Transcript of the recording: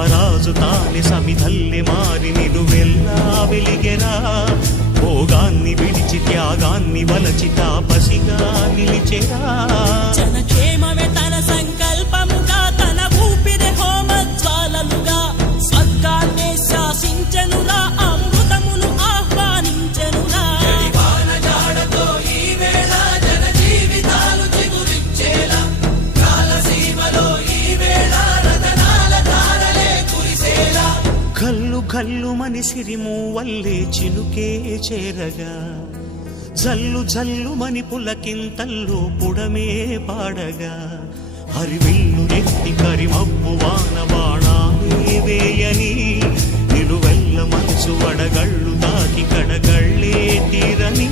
మహారాజు తానే సమిధల్లె మారి నిలువెల్లా వెలిగెరా. భోగాన్ని విడిచి త్యాగాన్ని వలచి తాపసిగా నిలిచెరా. జనక్షేమమే తన సంకల్పముగా, తన ఊపిరి హోమజ్వాలలుగా స్వర్గాన్నే శాసించెనురా, అమృతమును ఆహ్వానించెనురా. కల్లు కల్లు మని సిరిము వల్లే చినుకే చేరగా, జల్లు జల్లు మని పులకింతల్లు పుడమే పాడగా, హరివిల్లు ఎత్తి కరిమబ్బు వాన బాణాలే వేయని, నిలువెల్ల మనసు వడగళ్ళు తాకి కడగళ్ళే తీరని.